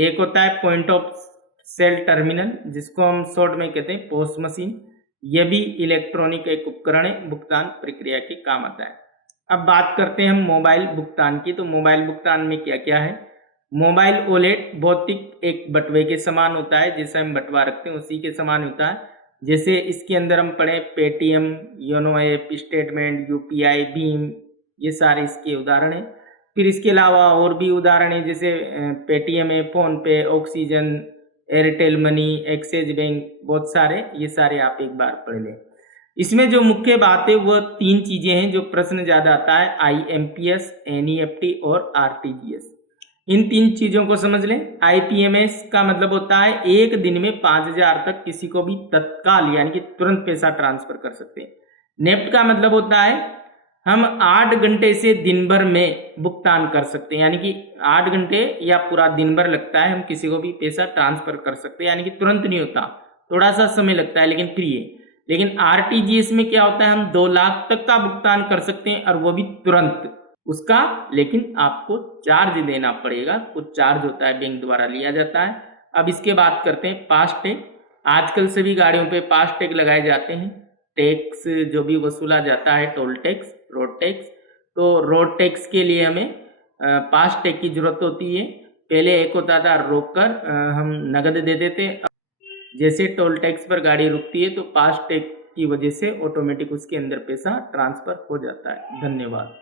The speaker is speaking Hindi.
एक होता है पॉइंट ऑफ सेल टर्मिनल, जिसको हम शॉर्ट में कहते हैं पोस्ट मशीन। यह भी इलेक्ट्रॉनिक एक उपकरण है, भुगतान प्रक्रिया के काम आता है। अब बात करते हैं हम मोबाइल भुगतान की। तो मोबाइल भुगतान में क्या क्या है। मोबाइल वॉलेट भौतिक एक बटुए के समान होता है, जैसे हम बटुआ रखते हैं उसी के समान होता है। जैसे इसके अंदर हम पढ़े Paytm, YONO app, statement, UPI, Bhim, ये सारे इसके उदाहरण हैं। फिर इसके अलावा और भी उदाहरण हैं, जैसे पेटीएम है, फोन पे, oxygen, Airtel money, axis bank, बहुत सारे, ये सारे आप एक बार पढ़ लें। इसमें जो मुख्य बात है वह 3 चीजें हैं जो प्रश्न ज्यादा आता है, आईएमपीएस, एनईएफटी और आरटीजीएस। इन 3 चीजों को समझ लें। आईपीएमएस का मतलब होता है एक दिन में 5,000 तक किसी को भी तत्काल यानी कि तुरंत पैसा ट्रांसफर कर सकते हैं। नेफ्ट का मतलब होता है हम 8 घंटे से दिन भर में भुगतान कर सकते हैं, यानी कि 8 घंटे या पूरा दिन भर लगता है, हम किसी को भी पैसा ट्रांसफर कर सकते हैं, यानी कि तुरंत नहीं होता, थोड़ा सा समय लगता है लेकिन फ्री है। लेकिन आरटीजीएस में क्या होता है, हम 2 लाख तक का भुगतान कर सकते हैं और वो भी तुरंत उसका, लेकिन आपको चार्ज देना पड़ेगा, कुछ चार्ज होता है, बैंक द्वारा लिया जाता है। अब इसके बात करते हैं फास्टैग। आजकल सभी गाड़ियों पे फास्टैग लगाए जाते हैं। टैक्स जो भी वसूला जाता है, टोल टैक्स, रोड टैक्स, तो रोड टैक्स के लिए हमें फास्टैग की जरूरत होती है। पहले एक होता था रोककर हम नगद दे देते, जैसे टोल टैक्स पर गाड़ी रुकती है तो फास्टैग की वजह से ऑटोमेटिक उसके अंदर पैसा ट्रांसफर हो जाता है। धन्यवाद।